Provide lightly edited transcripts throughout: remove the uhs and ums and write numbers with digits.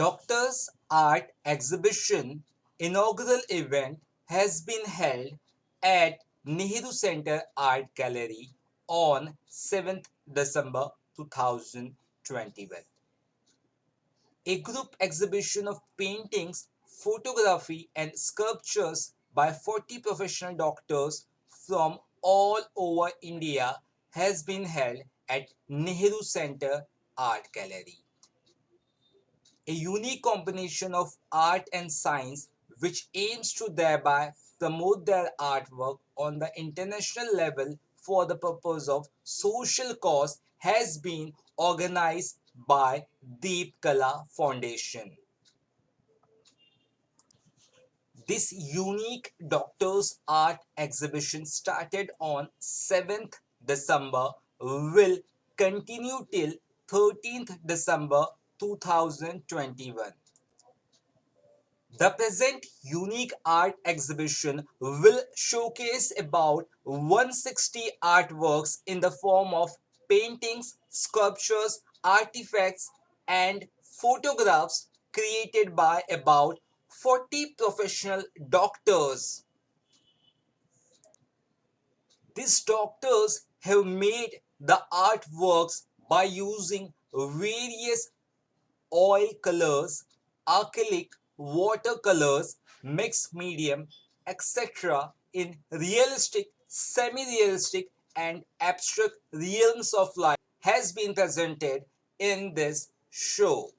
Doctors Art Exhibition inaugural event has been held at Nehru Center Art Gallery on 7th December 2021. A group exhibition of paintings, photography, and sculptures by 40 professional doctors from all over India has been held at Nehru Center Art Gallery. A unique combination of art and science which aims to thereby promote their artwork on the international level for the purpose of social cause has been organized by Deep Kala Foundation. This unique Doctors Art exhibition started on 7th December will continue till 13th December 2021. The present unique art exhibition will showcase about 160 artworks in the form of paintings, sculptures, artifacts, and photographs created by about 40 professional doctors. These doctors have made the artworks by using various oil colors, acrylic, watercolors, mixed medium, etc. in realistic, semi-realistic, and abstract realms of life has been presented in this show.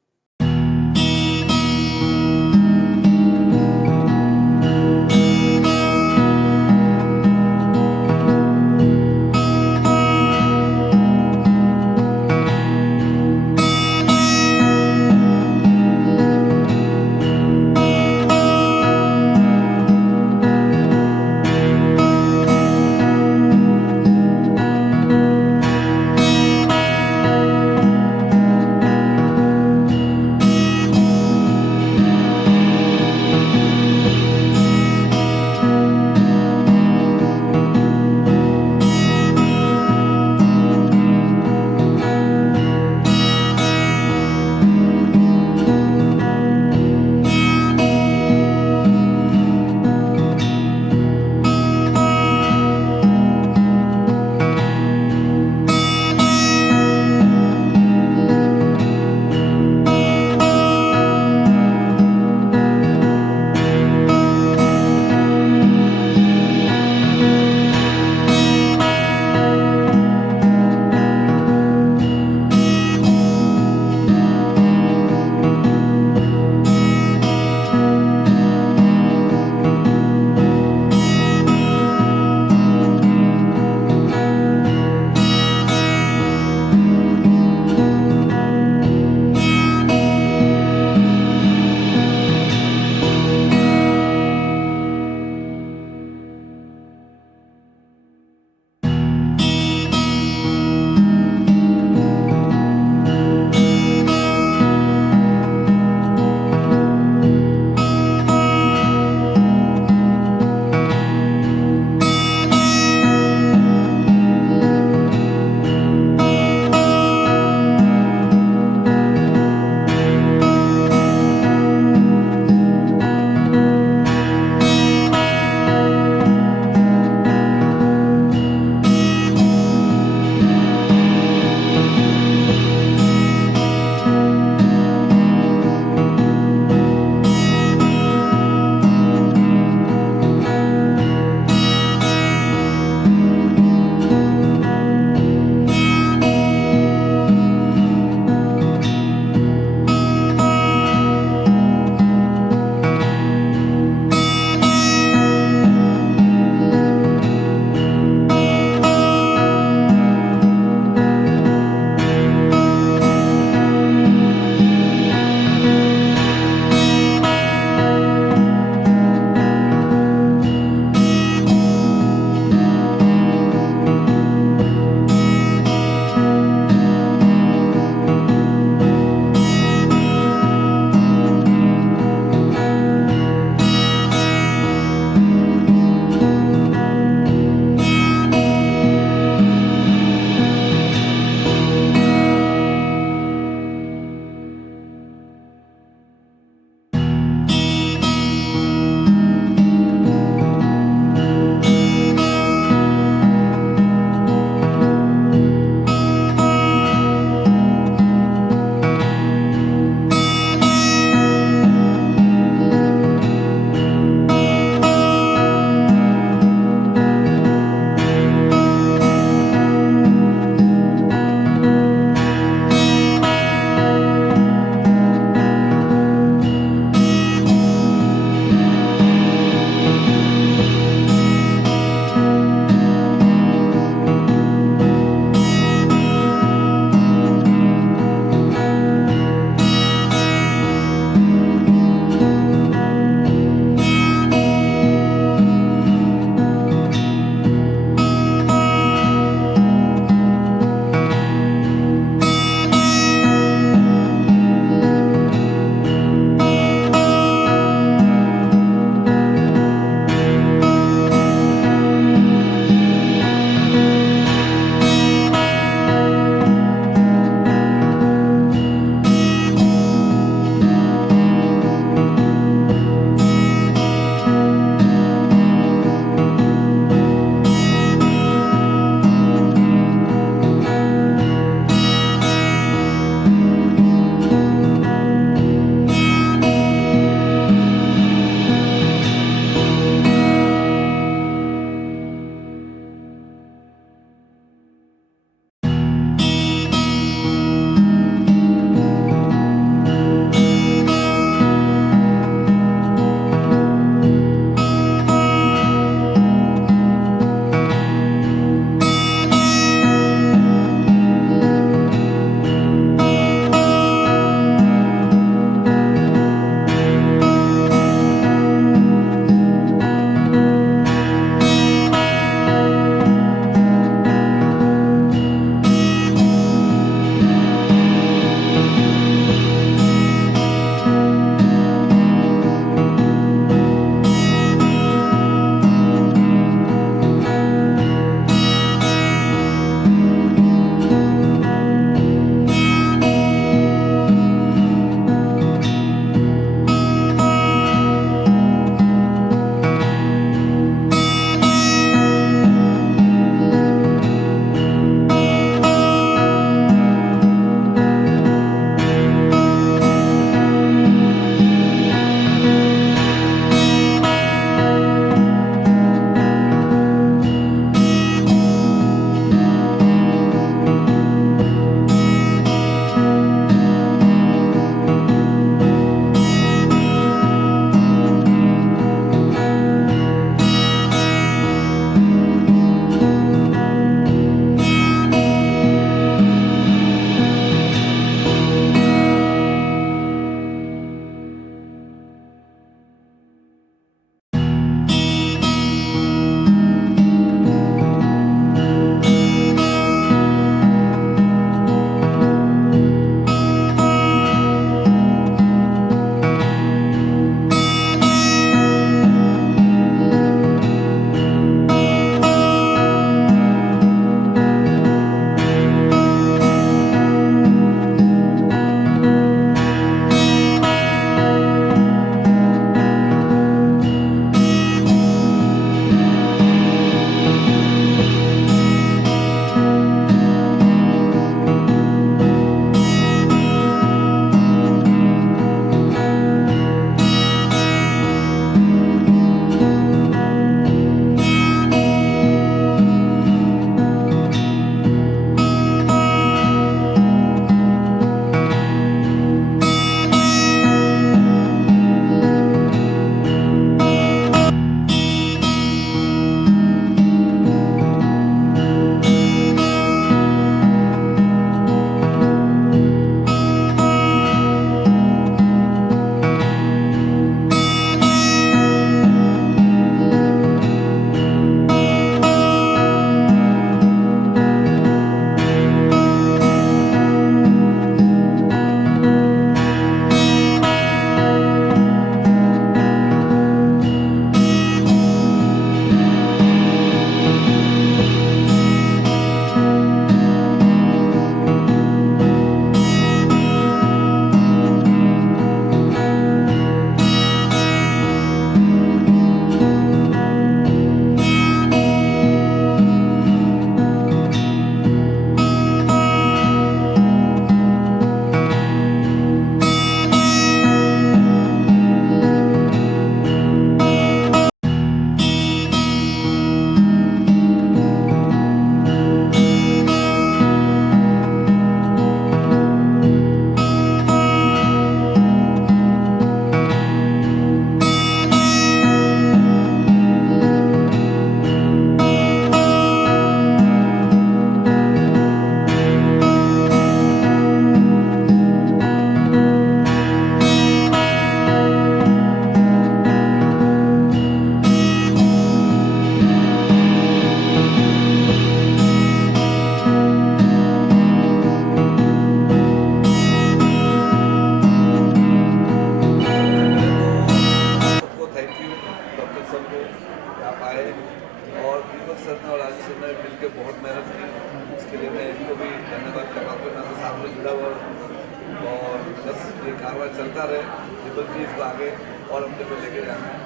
बस ये कारवां चलता रहे, triple P इसको आगे और अपने को लेके जाना है।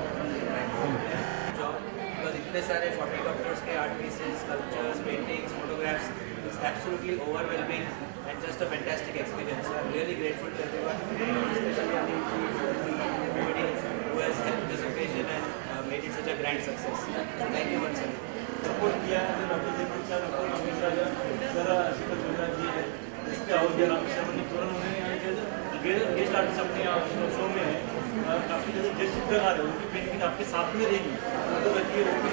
Because इतने सारे 40 डॉक्टर्स के art pieces, sculptures, paintings, photographs, it's absolutely overwhelming and just a fantastic experience. So I'm really grateful to everyone, especially everybody who has helped this occasion and made it such a grand success. So thank you once again. Support किया है तो doctor दीपक sir और Amit sir जरा आशीर्वाद गुजरात जी है इसके और जरा सेरेमनी तुरंत उन्होंने गेस्ट आर्टिस्ट अपने शो में है काफ़ी जैसे गेस्ट चित्रकार है उनकी पेंटिंग आपके साथ में रहेगी तो रखिए वो भी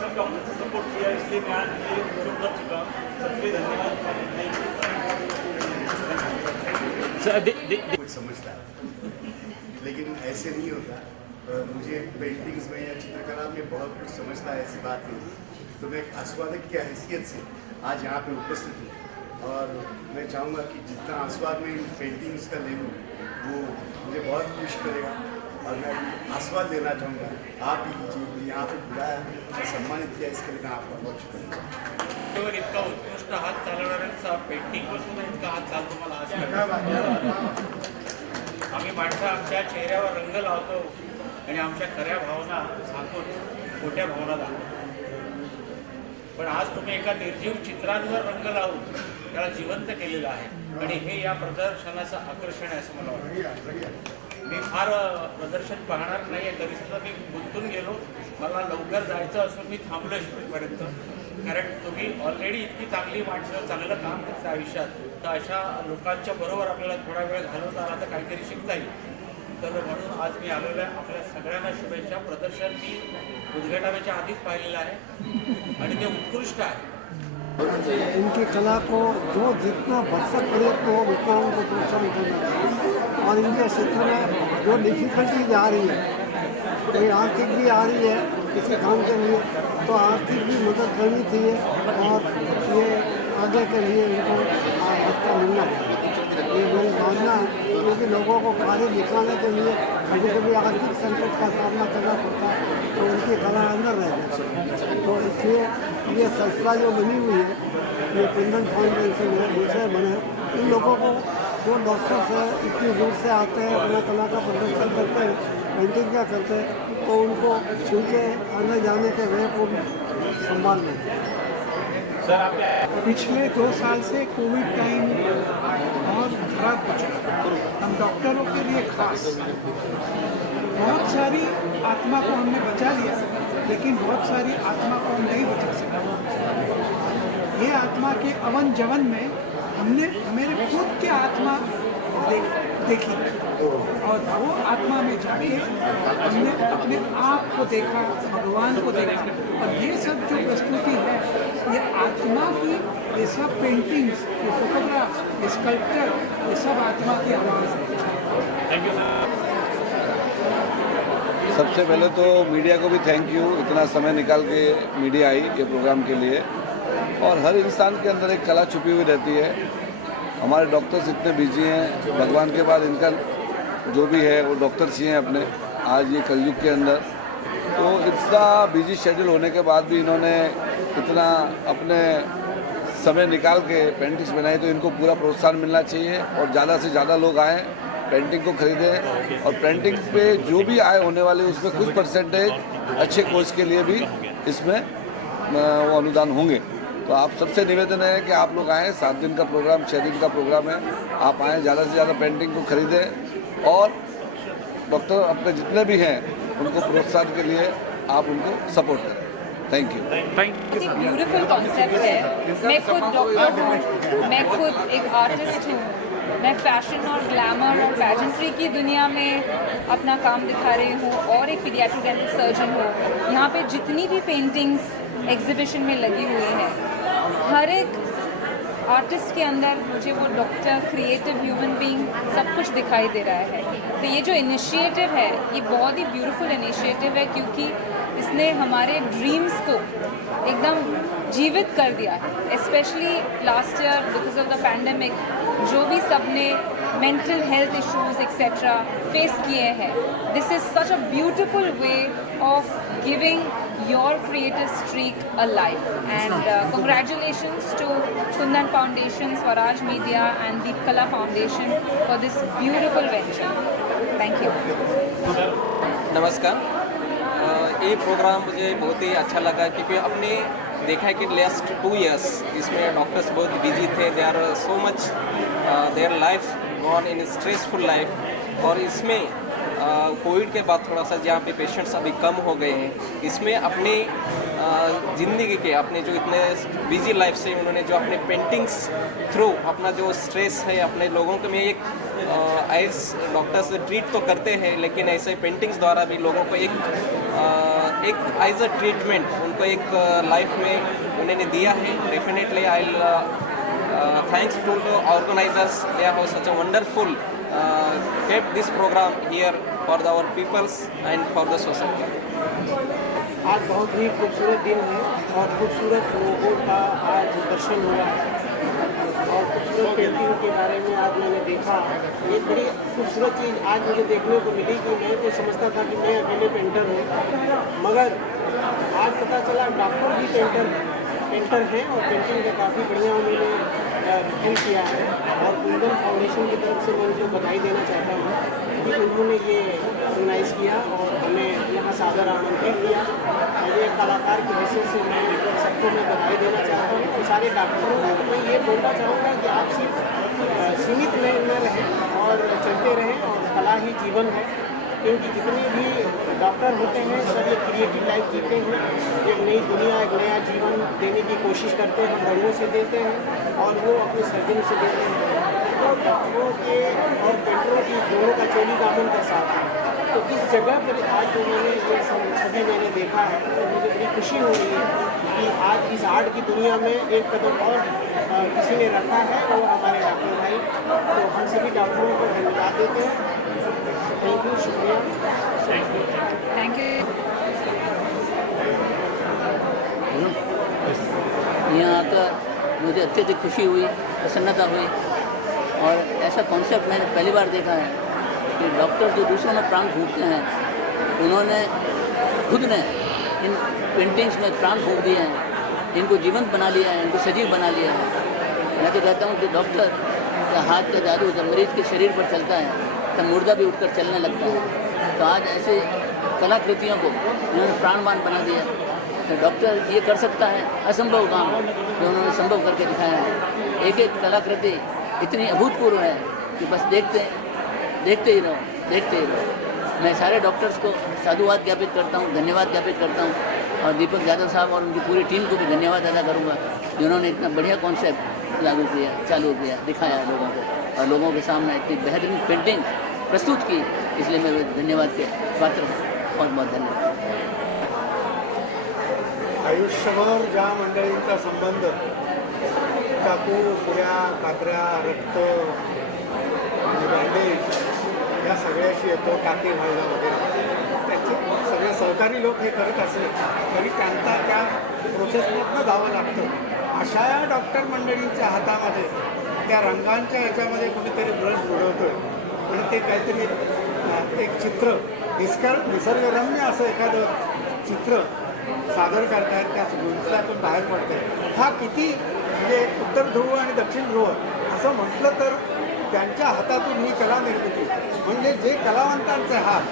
सब डॉक्टर से सपोर्ट किया इसलिए मैं आज ये शो कर चुका हूँ सबके धन्यवाद। कुछ समझता है लेकिन ऐसे नहीं होता। मुझे पेंटिंग्स में या चित्रकला में बहुत कुछ समझता है, ऐसी बात नहीं। तो मैं एक आस्वादक की हैसियत से आज यहाँ पे उपस्थित हूँ और मैं चाहूँगा कि जितना आस्वाद में इन पेंटिंग्स का ले लूँ वो मुझे बहुत खुश करेगा और मैं आस्वाद लेना चाहूँगा। आप ही यहाँ पे बुलाया और सम्मानित किया, इसके लिए मैं आपका बहुत शुक्रिया। इतका उत्कृष्ट हात चालवणाऱ्यांचा पेंटिंगवर सुद्धा इतका हात चालतो मला आज आम्ही माणसं आमच्या चेहऱ्यावर रंग लावतो आणि आमच्या खऱ्या भावना सांगून खोट्या भावना दाखवतो पण आज तुम्ही एका निर्जीव चित्रांवर रंग लावून त्याला जिवंत केलेलं आहे आणि हे या प्रदर्शनाचं आकर्षण आहे असं मला वाटतं। मी फार प्रदर्शन पाहणार नाही आहे तरीसुद्धा मी गुंतून गेलो, मला लवकर जायचं असून मी थांबलो शेवटपर्यंत कारण तुम्ही ऑलरेडी इतकी चांगली माणसं चांगलं काम करता आयुष्यात तर अशा लोकांच्या बरोबर आपल्याला थोडा वेळ घालवता आला तर काहीतरी शिकता येईल तर म्हणून आज मी आलेलो आहे। आपल्या सगळ्यांना शुभेच्छा। प्रदर्शन मी उद्घाटनाच्या आधीच पाहिलेलं आहे आणि ते उत्कृष्ट आहे। इनकी कला को जो जितना बढ़ सकते हैं तो उतना उनको प्रोत्साहित करना चाहिए और इनके क्षेत्र में जो डिफिकल्टीज आ रही है कोई आर्थिक भी आ रही है किसी काम के लिए तो आर्थिक भी मदद करनी चाहिए और ये आगे के लिए इनको रास्ता मिलना चाहिए। ये मेरी भावना है क्योंकि लोगों को कार्य दिखाने के लिए कभी कभी आर्थिक संकट का सामना करना पड़ता है तो उनकी कला अंदर रह जाती है। तो इसलिए ये संस्था जो बनी हुई है ये पिंडन फाउंडेशन है दूसरे बने इन लोगों को जो डॉक्टर से इतनी दूर से आते हैं अपना कला का प्रदर्शन करते हैं पेंटिंग क्या करते हैं तो उनको उनके आने जाने के वे को संभाल लेते हैं। पिछले 2 साल से कोविड टाइम बहुत खराब हो चुका है हम डॉक्टरों के लिए खास बहुत सारी आत्मा को हमने बचा लिया लेकिन बहुत सारी आत्मा को हम नहीं बचा सके। ये आत्मा के अवन जवन में हमने मेरे खुद की आत्मा देखी और वो आत्मा में जाके हमने अपने आप को देखा, भगवान को देखा और ये सब जो प्रस्तुति है ये आत्मा की, ये सब पेंटिंग्स, ये फोटोग्राफ्स, ये स्कल्पचर, ये सब आत्मा की आवाज़ है। Thank you sir. सबसे पहले तो मीडिया को भी थैंक यू, इतना समय निकाल के मीडिया आई ये प्रोग्राम के लिए और हर इंसान के अंदर एक कला छुपी हुई रहती है। हमारे डॉक्टर्स इतने बिजी हैं, भगवान के बाद इनका जो भी है वो डॉक्टर्स ही हैं अपने आज ये कलयुग के अंदर। तो इतना बिजी शेड्यूल होने के बाद भी इन्होंने इतना अपने समय निकाल के पेंटिंग्स बनाई तो इनको पूरा प्रोत्साहन मिलना चाहिए और ज़्यादा से ज़्यादा लोग आएँ पेंटिंग को खरीदें और पेंटिंग पे जो भी आय होने वाले उसमें कुछ परसेंटेज अच्छे कोच के लिए भी इसमें वो अनुदान होंगे। तो आप सबसे निवेदन है कि आप लोग आएँ, 7 दिन का प्रोग्राम 6 दिन का प्रोग्राम है, आप आएँ ज़्यादा से ज़्यादा पेंटिंग को खरीदें और डॉक्टर अपने जितने भी हैं उनको प्रोत्साहन के लिए आप उनको सपोर्ट करें। Thank you. ब्यूटीफुल कॉन्सेप्ट है। मैं खुद डॉक्टर हूँ, मैं खुद एक आर्टिस्ट हूँ, मैं फैशन और ग्लैमर और पैजेंट्री की दुनिया में अपना काम दिखा रही हूँ और एक पीडियाट्रिक डेंटल सर्जन हूँ। यहाँ पे जितनी भी पेंटिंग्स एग्जीबिशन में लगी हुई हैं हर एक आर्टिस्ट के अंदर मुझे वो डॉक्टर, क्रिएटिव ह्यूमन बीइंग सब कुछ दिखाई दे रहा है। तो ये जो इनिशिएटिव है ये बहुत ही ब्यूटीफुल इनिशिएटिव है क्योंकि इसने हमारे ड्रीम्स को एकदम जीवित कर दिया है। Specially last year because of the pandemic जो भी सबने mental health issues etcetera face किए हैं, this is such a beautiful way of giving your creative streak alive. And congratulations to Kundan Foundation, Swaraj Media and Deep Kala Foundation for this beautiful venture. Thank you. नमस्कार। ये programme मुझे बहुत ही अच्छा लगा क्योंकि अपने देखा है कि लास्ट 2 इयर्स इसमें डॉक्टर्स बहुत बिजी थे, they are so much their life gone in stressful life. और इसमें कोविड के बाद थोड़ा सा जहाँ पे पेशेंट्स अभी कम हो गए हैं, इसमें अपनी ज़िंदगी के अपने जो इतने बिजी लाइफ से उन्होंने जो अपने पेंटिंग्स थ्रू अपना जो स्ट्रेस है अपने लोगों को में एक एज डॉक्टर्स ट्रीट तो करते हैं, लेकिन ऐसे पेंटिंग्स द्वारा भी लोगों को एक एज अ ट्रीटमेंट उनको एक लाइफ में उन्होंने दिया है। Definitely I thanks to the organizers, they have such a wonderful kept this program here for our peoples and for the society. आज बहुत ही खूबसूरत दिन है और खूबसूरत लोगों का आज दर्शन हुआ और खूबसूरत पेंटिंग के बारे में आज मैंने देखा। ये बड़ी खूबसूरत चीज़ आज मुझे देखने को मिली कि मैं तो समझता था कि मैं अकेले पेंटर हूँ, मगर आज पता चला डॉक्टर भी पेंटर हैं और पेंटिंग का काफ़ी बढ़िया उन्होंने रिव्यू किया है। और कुंदन फाउंडेशन की तरफ से मैं उनको बधाई देना चाहता हूँ कि उन्होंने ये ऑर्गेनाइज़ किया और हमें यहाँ सादर आमंत्रित किया। और ये कलाकार की हैसियत से मैं सबको मैं बधाई देना चाहता हूँ और सारे डॉक्टरों को मैं ये बोलना चाहूँगा कि आप सिर्फ सीमित में न रहें और चलते रहें और कला ही जीवन है, क्योंकि जितने भी डॉक्टर होते हैं सब एक क्रिएटिव लाइफ जीते हैं, एक नई दुनिया एक नया जीवन देने की कोशिश करते हैं, रंगों से देते हैं और वो अपने सर्जन से देते हैं। तो डॉक्टरों के और पेंटरों की दोनों का चोली दामन का साथ है। तो इस जगह पर आज जो मैंने ये छवि मैंने देखा है तो मुझे बड़ी खुशी हो रही है कि आज इस आर्ट की दुनिया में एक कदम और किसी ने रखा है और हमारे डॉक्टर भाई। तो हम सभी डॉक्टरों को धन्यवाद देते हैं। थैंक यू, शुक्रिया। Thank you. यहाँ आकर मुझे अत्यधिक खुशी हुई, प्रसन्नता हुई और ऐसा कॉन्सेप्ट मैंने पहली बार देखा है कि डॉक्टर जो दूसरों में प्राण फूंकते हैं, उन्होंने खुद ने इन पेंटिंग्स में प्राण फूंक दिए हैं, इनको जीवंत बना लिया है, इनको सजीव बना लिया है। मैं तो कहता हूँ कि डॉक्टर का हाथ का जादू जब मरीज़ के शरीर पर चलता है तब मुर्दा भी उठकर चलने लगता है। तो आज ऐसे कलाकृतियों को इन्होंने प्राणवान बना दिया। तो डॉक्टर ये कर सकता है असंभव काम जो उन्होंने संभव करके दिखाया है। एक एक कलाकृति इतनी अभूतपूर्व है कि बस देखते ही रहो। मैं सारे डॉक्टर्स को साधुवाद ज्ञापित करता हूँ, धन्यवाद ज्ञापित करता हूँ और दीपक यादव साहब और उनकी पूरी टीम को भी धन्यवाद अदा करूँगा जिन्होंने इतना बढ़िया कॉन्सेप्ट चालू किया, दिखाया लोगों को और लोगों के सामने इतनी बेहतरीन पेंटिंग प्रस्तुत की। इसलिए मैं धन्यवाद के पात्र हूँ। बहुत बहुत धन्यवाद। आयुष्यभर ज्या मंडळींचा संबंध चाकू, सुऱ्या, कात्र्या, रक्त आणि बँडेज या सगळ्याशी येतो, टाके घालणं वगैरे, त्याचे सगळे सहकारी लोक हे करत असले तरी त्यांना त्या प्रोसेसमधनं जावं लागतं। अशा या डॉक्टर मंडळींच्या हातामध्ये त्या रंगांच्या याच्यामध्ये कुणीतरी ब्रश बुडवतोय आणि ते काहीतरी एक चित्र निसर्गरम्य असं एखादं चित्र सादर करतायत, त्या गुंतल्यातून बाहेर पडतायत। हा किती म्हणजे उत्तर ध्रुव आणि दक्षिण ध्रुव असं म्हटलं तर त्यांच्या हातातून ही कला निर्मिती म्हणजे जे कलावंतांचे हात,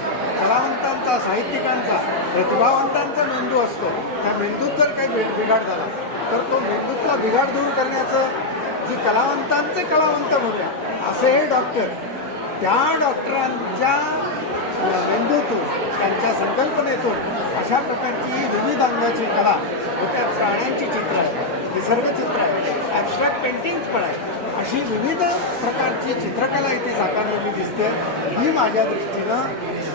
कलावंतांचा, साहित्यिकांचा, प्रतिभावंतांचा मेंदू असतो, त्या मेंदूत जर काही बिघाड झाला तर तो मेंदूतला बिघाड दूर करण्याचं जी कलावंतांचे कलावंत म्हणूया असे हे डॉक्टर, त्या डॉक्टरांच्या मेंदूतून, त्यांच्या संकल्पनेतून अशा प्रकारची विविध अंगाची कला, त्या प्राण्यांची चित्र आहे, निसर्गचित्र आहे, ॲबस्ट्रॅक्ट पेंटिंग्स पण आहे, अशी विविध प्रकारची चित्रकला इथे साकारलेली दिसते। ही माझ्या दृष्टीनं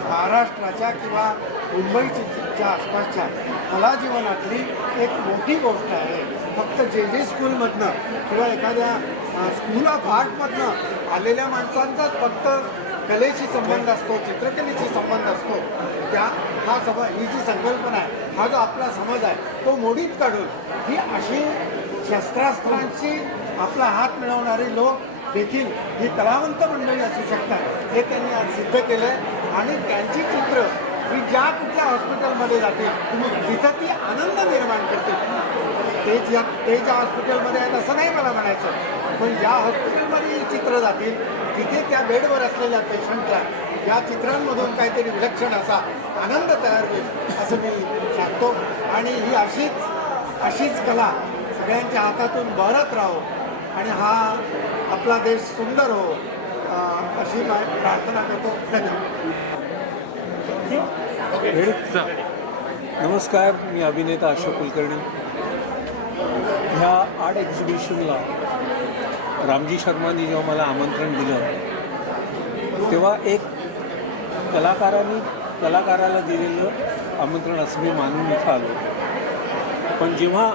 महाराष्ट्राच्या किंवा मुंबईच्या आसपासच्या कला जीवनातली एक मोठी गोष्ट आहे। फक्त जे स्कूलमधनं किंवा एखाद्या स्कूल ऑफ आर्टमधनं आलेल्या माणसांचाच फक्त कलेशी संबंध असतो, चित्रकलेशी संबंध असतो, ही जी संकल्पना आहे, हा जो आपला समज आहे तो मोडीत काढून ही अशी शस्त्रास्त्रांची आपला हात मिळवणारे लोक देखील ही कलावंत मंडळी असू शकतात हे त्यांनी आज सिद्ध केलं आहे। आणि त्यांची चित्र मी ज्या कुठल्या हॉस्पिटलमध्ये जाते तिथं ती आनंद निर्माण करते. ते ज्या हॉस्पिटलमध्ये आहेत असं नाही मला म्हणायचं, पण ज्या हॉस्पिटलमध्ये ही चित्र जातील तिथे त्या बेडवर असलेल्या पेशंटला या चित्रांमधून काहीतरी विलक्षण असा आनंद तयार होईल असं मी सांगतो. आणि ही अशीच कला सगळ्यांच्या हातातून बहरत राहो आणि हा आपला देश सुंदर हो अशी प्रार्थना करतो. धन्यवाद. नमस्कार, मी अभिनेता अशोक कुलकर्णी. ह्या आर्ट एक्झिबिशनला रामजी शर्मांनी जेव्हा मला आमंत्रण दिलं तेव्हा एक कलाकाराला दिलेलं आमंत्रण असं मी मानून इथं आलो. पण जेव्हा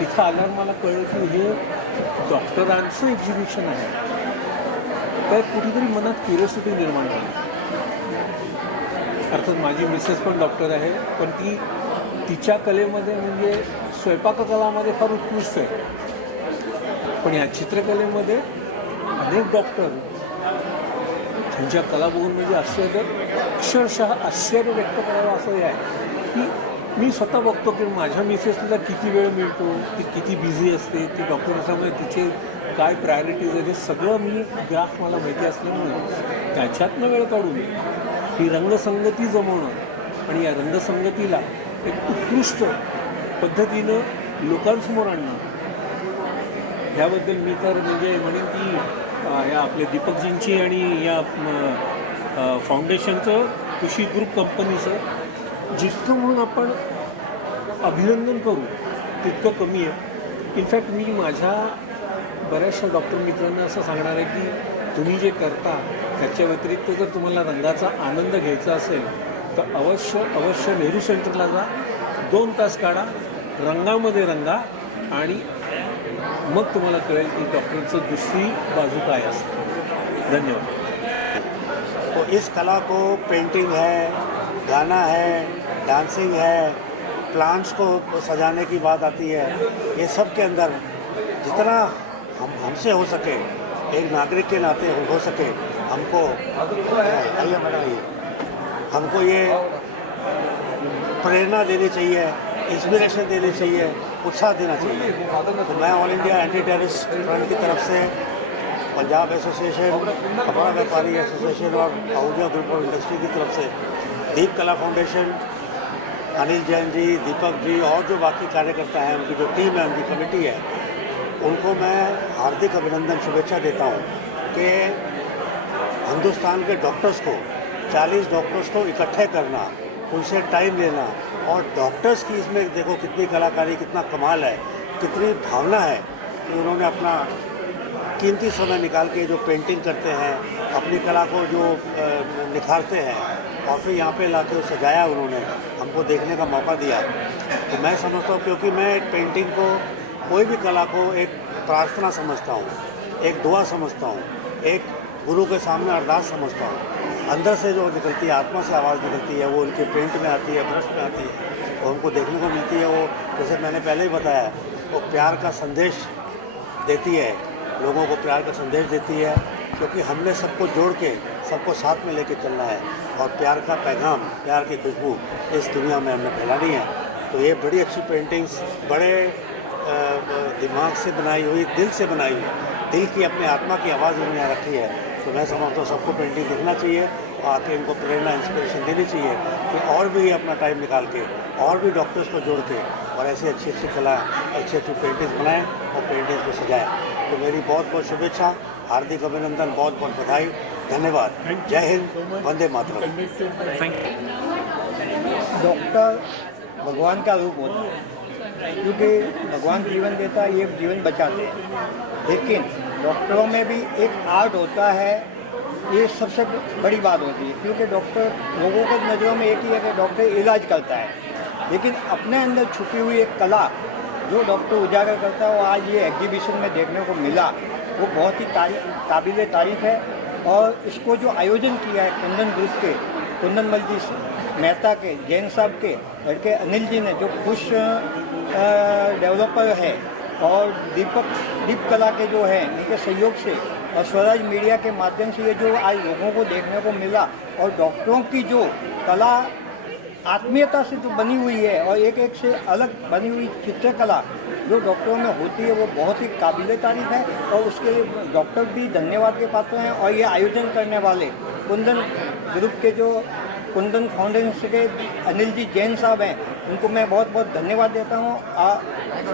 इथं आल्यावर मला कळलं की हे डॉक्टरांचं एक्झिबिशन आहे, तर कुठेतरी मनात क्युरिओसिटी निर्माण झाली. अर्थात माझी मिसेस पण डॉक्टर आहे, पण ती तिच्या कलेमध्ये म्हणजे स्वयंपाककलामध्ये फार उत्कृष्ट आहे. पण या चित्रकलेमध्ये अनेक डॉक्टर त्यांच्या कला बघून म्हणजे अक्षरशः आश्चर्य व्यक्त करावं असं हे आहे की मी स्वतः बघतो की माझ्या मिसेसला किती वेळ मिळतो, ती किती बिझी असते, ती डॉक्टर असल्यामुळे तिचे काय प्रायोरिटीज आहे हे सगळं मी ग्राफ मला माहिती असल्यामुळे त्याच्यातनं वेळ काढून ही रंगसंगती जमवणं आणि या रंगसंगतीला एक उत्कृष्ट पद्धतीनं लोकांसमोर आणणं, ह्याबद्दल मी तर म्हणजे म्हणेन की या आपल्या दीपकजींची आणि या फाउंडेशनचं कृषी ग्रुप कंपनीचं जितकं म्हणून आपण अभिनंदन करू तितकं कमी आहे. इनफॅक्ट मी माझ्या बऱ्याचशा डॉक्टर मित्रांना असं सांगणार आहे की तुम्ही जे करता त्याच्या व्यतिरिक्त जर तुम्हाला रंगाचा आनंद घ्यायचा असेल तर अवश्य नेहरू सेंटरला जा, 2 तास काढा, रंगामध्ये रंगा आणि मग तुम्हाला कळेल की डॉक्टरचं दुसरी बाजू काय असते. धन्यवाद. तो इस कला को पेंटिंग है, गाना है, डांसिंग है, प्लांट्स को सजाने की बात आती है, ये सब के अंदर जितना हमसे हो सके, एक नागरिक के नाते हो सके, हमको आइए मैडम, हमको ये प्रेरणा देनी चाहिए, इंस्पिरेशन देनी चाहिए, उत्साह देना चाहिए. तो मैं all India anti terrorist front की तरफ से पंजाब एसोसिएशन, कपड़ा व्यापारी एसोसिएशन और आहूजा ग्रुप ऑफ इंडस्ट्री की तरफ से दीप कला फाउंडेशन, अनिल जैन जी, दीपक जी और जो बाकी कार्यकर्ता हैं, उनकी जो टीम है, उनकी कमेटी है, उनको मैं हार्दिक अभिनंदन शुभेच्छा देता हूँ कि हिंदुस्तान के डॉक्टर्स को 40 डॉक्टर्स को इकट्ठे करना, उनसे टाइम लेना और डॉक्टर्स की इसमें देखो कितनी कलाकारी, कितना कमाल है, कितनी भावना है कि उन्होंने अपना कीमती समय निकाल के जो पेंटिंग करते हैं, अपनी कला को जो निखारते हैं और फिर यहाँ पे लाके सजाया, उन्होंने हमको देखने का मौका दिया. तो मैं समझता हूँ, क्योंकि मैं एक पेंटिंग को, कोई भी कला को एक प्रार्थना समझता हूँ, एक दुआ समझता हूँ, एक गुरु के सामने अरदास समझता हूँ. अंदर से जो निकलती है, आत्मा से आवाज़ निकलती है, वो उनके पेंट में आती है, ब्रश में आती है और उनको देखने को मिलती है. वो जैसे मैंने पहले ही बताया, वो प्यार का संदेश देती है, लोगों को प्यार का संदेश देती है, क्योंकि हमने सबको जोड़ के, सबको साथ में लेके चलना है और प्यार का पैगाम, प्यार की खुशबू इस दुनिया में हमने फैलानी है. तो ये बड़ी अच्छी पेंटिंग्स, बड़े दिमाग से बनाई हुई, दिल से बनाई हुई, दिल की अपने आत्मा की आवाज़ उन्होंने रखी है. तो मैं समझता हूँ सबको पेंटिंग देखना चाहिए और आके इनको प्रेरणा, इंस्पिरेशन देनी चाहिए कि और भी अपना टाइम निकाल के और भी डॉक्टर्स को जोड़ के और ऐसी अच्छी अच्छी कला, अच्छी अच्छी पेंटिंग्स बनाएं और पेंटिंग्स को सजाएं. तो मेरी बहुत बहुत शुभेच्छा, हार्दिक अभिनंदन, बहुत बहुत बधाई, धन्यवाद. जय हिंद, वंदे मातरम. डॉक्टर भगवान का रूप होता है, क्योंकि भगवान जीवन देता है, ये जीवन बचाते हैं. लेकिन डॉक्टरों में भी एक आर्ट होता है, ये सबसे बड़ी बात होती है, क्योंकि डॉक्टर, लोगों को नज़रों में एक ही है कि डॉक्टर इलाज करता है, लेकिन अपने अंदर छुपी हुई एक कला जो डॉक्टर उजागर करता है, वो आज ये एग्जीबिशन में देखने को मिला, वो बहुत ही काबिल तारीफ है. और इसको जो आयोजन किया है कुंदन ग्रुप के, कुंदनमल जी मेहता के, जैन साहब के लड़के अनिल जी ने, जो खुश डेवलपर है, और दीप कला के जो हैं, इनके सहयोग से और स्वराज मीडिया के माध्यम से ये जो आज लोगों को देखने को मिला और डॉक्टरों की जो कला आत्मीयता से जो बनी हुई है और एक एक से अलग बनी हुई चित्रकला जो डॉक्टरों में होती है वो बहुत ही काबिल तारीफ है और उसके लिए डॉक्टर भी धन्यवाद के पात्र हैं। और ये आयोजन करने वाले कुंदन ग्रुप के जो कुंदन फाउंडेशन के अनिल जी जैन साहब हैं, उनको मैं बहुत बहुत धन्यवाद देता हूँ।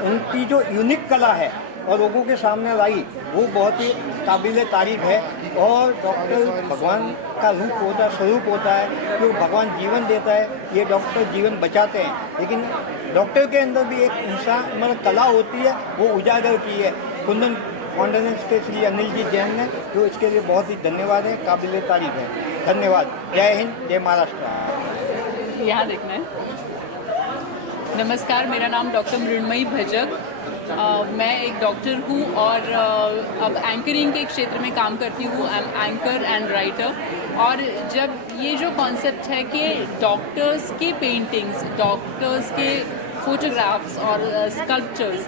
उनकी जो यूनिक कला है और लोगों के सामने लाई वो बहुत ही काबिल तारीफ है। और डॉक्टर भगवान का रूप होता है, स्वरूप होता है, जो भगवान जीवन देता है, ये डॉक्टर जीवन बचाते हैं। लेकिन डॉक्टर के अंदर भी एक इंसान मतलब कला होती है, वो उजागर की है कुंदन फाउंडेशन के श्री अनिल जी जैन ने, जो इसके लिए बहुत ही धन्यवाद है, काबिल तारीफ है। धन्यवाद। जय हिंद, जय महाराष्ट्र। यहाँ देखना है। नमस्कार, मेरा नाम डॉक्टर मृण्मयी भजक। मैं एक डॉक्टर हूँ और अब एंकरिंग के क्षेत्र में काम करती हूँ। I am anchor and writer. और जब ये जो कॉन्सेप्ट है कि डॉक्टर्स के पेंटिंग्स, डॉक्टर्स के फोटोग्राफ्स और sculptures,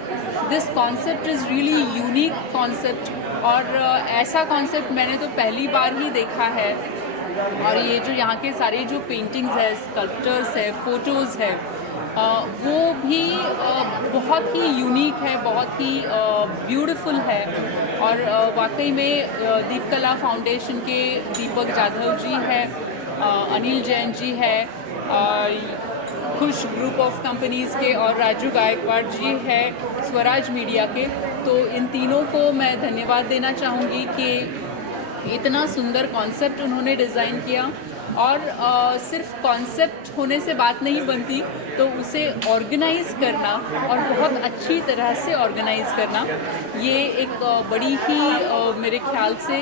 this concept is really unique concept. और ऐसा कॉन्सेप्ट मैंने तो पहली बार ही देखा है। और ये जो यहाँ के सारे जो पेंटिंग्स है, स्कल्पचर्स है, फ़ोटोज़ है, वो भी बहुत ही यूनिक है, बहुत ही ब्यूटीफुल है। और वाकई में दीपकला फाउंडेशन के दीपक जाधव जी है, अनिल जैन जी है, खुश ग्रुप ऑफ कंपनीज़ के, और राजू गायकवाड़ जी है स्वराज मीडिया के। तो इन तीनों को मैं धन्यवाद देना चाहूँगी कि इतना सुंदर कॉन्सेप्ट उन्होंने डिज़ाइन किया। और सिर्फ कॉन्सेप्ट होने से बात नहीं बनती, तो उसे ऑर्गेनाइज़ करना और बहुत अच्छी तरह से ऑर्गेनाइज़ करना, ये एक बड़ी ही मेरे ख्याल से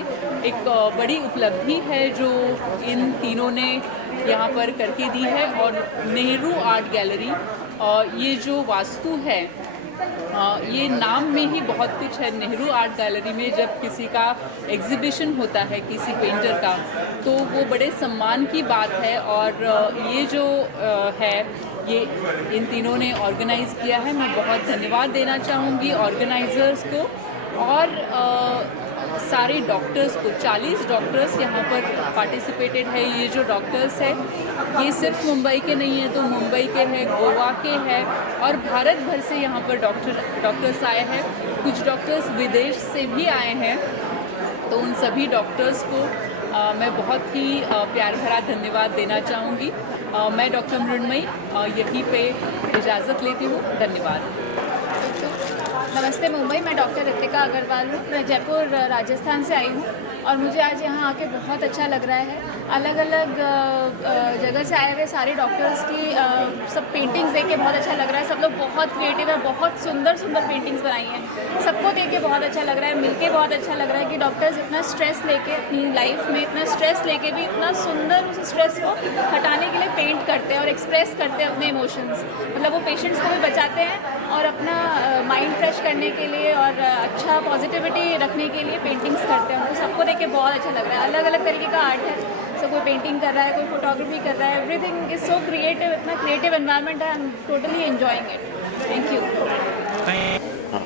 एक बड़ी उपलब्धि है जो इन तीनों ने यहाँ पर करके दी है। और नेहरू आर्ट गैलरी, ये जो वास्तु है, ये नाम में ही बहुत कुछ है। नेहरू आर्ट गैलरी में जब किसी का एग्ज़िबिशन होता है किसी पेंटर का, तो वो बड़े सम्मान की बात है। और ये जो है, ये इन तीनों ने ऑर्गेनाइज़ किया है। मैं बहुत धन्यवाद देना चाहूँगी ऑर्गेनाइज़र्स को और सारे डॉक्टर्स को। 40 डॉक्टर्स यहाँ पर पार्टिसिपेटेड है। ये जो डॉक्टर्स है, ये सिर्फ मुंबई के नहीं है, तो मुंबई के हैं, गोवा के हैं, और भारत भर से यहाँ पर डॉक्टर्स आए हैं। कुछ डॉक्टर्स विदेश से भी आए हैं। तो उन सभी डॉक्टर्स को मैं बहुत ही प्यार भरा धन्यवाद देना चाहूँगी। मैं डॉक्टर मृण्मयी यहीं पे इजाज़त लेती हूँ। धन्यवाद। नमस्ते मुंबई, मैं डॉक्टर रितिका अग्रवाल हूँ। मैं जयपुर राजस्थान से आई हूँ और मुझे आज यहाँ आके बहुत अच्छा लग रहा है। अलग अलग जगह से आए हुए सारे डॉक्टर्स की सब पेंटिंग्स देख के बहुत अच्छा लग रहा है। सब लोग बहुत क्रिएटिव है, बहुत सुंदर सुंदर पेंटिंग्स बनाई हैं। सबको देख के बहुत अच्छा लग रहा है, मिलके बहुत अच्छा लग रहा है कि डॉक्टर्स इतना स्ट्रेस लेके अपनी लाइफ में, इतना स्ट्रेस लेके भी इतना सुंदर उस स्ट्रेस को हटाने के लिए पेंट करते हैं और एक्सप्रेस करते हैं अपने इमोशंस। मतलब वो पेशेंट्स को भी बचाते हैं और अपना माइंड फ्रेश करने के लिए और अच्छा पॉजिटिविटी रखने के लिए पेंटिंग्स करते हैं। उनको सबको देख के बहुत अच्छा लग रहा है। अलग अलग तरीके का आर्ट है, सब कोई पेंटिंग कर रहा है, कोई फोटोग्राफी कर रहा है। एवरीथिंग इज सो क्रिएटिव, इतना क्रिएटिव एनवायरनमेंट है। I am totally enjoying it. Thank you. हाँ,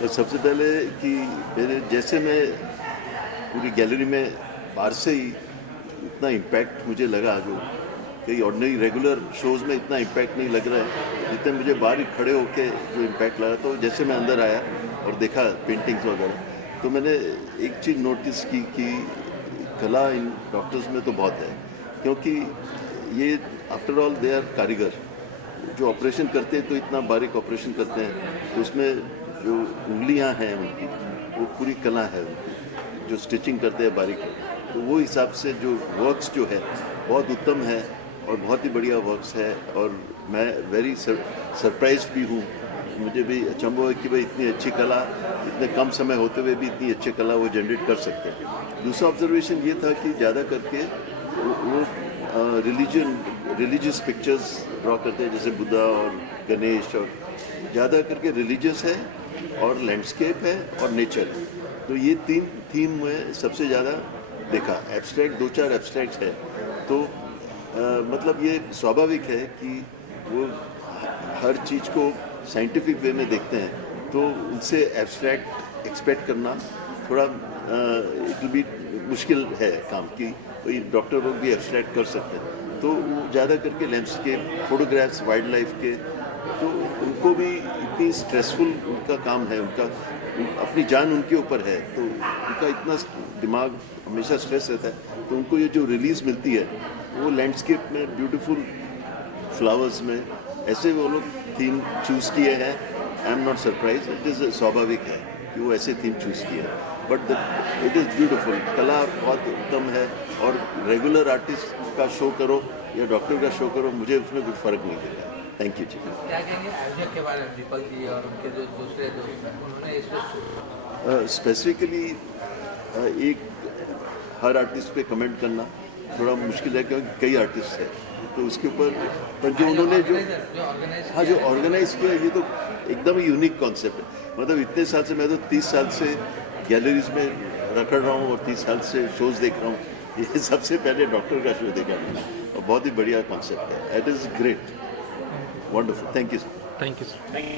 तो सबसे पहले कि मेरे जैसे मैं पूरी गैलरी में बाहर से ही इतना इम्पैक्ट मुझे लगा, जो कई ऑर्डिनरी रेगुलर शोज़ में इतना इम्पैक्ट नहीं लग रहा है जितने मुझे बाहर ही खड़े होके जो इम्पैक्ट लगा। तो जैसे मैं अंदर आया और देखा पेंटिंग्स वगैरह, तो मैंने एक चीज़ नोटिस की कि कला इन डॉक्टर्स में तो बहुत है, क्योंकि ये आफ्टर ऑल दे आर कारीगर। जो ऑपरेशन करते हैं तो इतना बारीक ऑपरेशन करते हैं, तो उसमें जो उंगलियां हैं उनकी, वो पूरी कला है उनकी। जो स्टिचिंग करते हैं बारीक, तो वो हिसाब से जो वर्क्स जो है बहुत उत्तम है और बहुत ही बढ़िया वर्क्स है। और मैं वेरी सरप्राइज्ड भी हूँ। मुझे भी अचंभव है कि भाई इतनी अच्छी कला, इतने कम समय होते हुए भी इतनी अच्छी कला वो जनरेट कर सकते हैं। दूसरा ऑब्जर्वेशन ये था कि ज़्यादा करके वो रिलीजियस पिक्चर्स ड्रॉ करते हैं, जैसे बुद्धा और गणेश, और ज़्यादा करके रिलीजियस है और लैंडस्केप है और नेचर है। तो ये तीन थीम में सबसे ज़्यादा देखा। एब्स्ट्रैक्ट 2-4 एब्स्ट्रैक्ट है, तो मतलब ये स्वाभाविक है कि वो हर चीज़ को साइंटिफिक वे में देखते हैं, तो उनसे एब्स्ट्रैक्ट एक्सपेक्ट करना थोड़ा इट विल बी मुश्किल है काम की, कोई डॉक्टर लोग भी एब्स्ट्रैक्ट कर सकते हैं, तो वो ज़्यादा करके लैंडस्केप फोटोग्राफ्स वाइल्ड लाइफ के, तो उनको भी इतनी स्ट्रेसफुल उनका काम है, उनका अपनी जान उनके ऊपर है, तो उनका इतना दिमाग हमेशा स्ट्रेस रहता है, तो उनको ये जो रिलीज़ मिलती है वो लैंडस्केप में ब्यूटीफुल फ्लावर्स में, ऐसे वो लोग थीम चूज़ किए हैं। I am not surprise, it is स्वाभाविक है कि वो ऐसे थीम चूज़ किए हैं, बट इट इज़ ब्यूटीफुल। कला बहुत उत्तम है, और रेगुलर आर्टिस्ट का शो करो या डॉक्टर का शो करो, मुझे उसमें कुछ फ़र्क नहीं दिख रहा है। थैंक यू जी। क्या कहेंगे आयोजक के बारे में, दीपक जी और उनके जो दूसरे दोस्त हैं, उन्होंने इसमें स्पेसिफिकली एक हर आर्टिस्ट पे कमेंट करना थोड़ा मुश्किल है, क्योंकि कई आर्टिस्ट हैं, तो उसके ऊपर पर जो उन्होंने जो ऑर्गेनाइज किया, ये तो एकदम ही यूनिक कॉन्सेप्ट है। मतलब इतने साल से, मैं तो 30 साल से गैलरीज में रखड़ रहा हूँ और 30 साल से शोज़ देख रहा हूँ, ये सबसे पहले डॉक्टर का शो देखा मैंने, और बहुत ही बढ़िया कॉन्सेप्ट है। It is great, wonderful. Thank you sir. Thank you sir.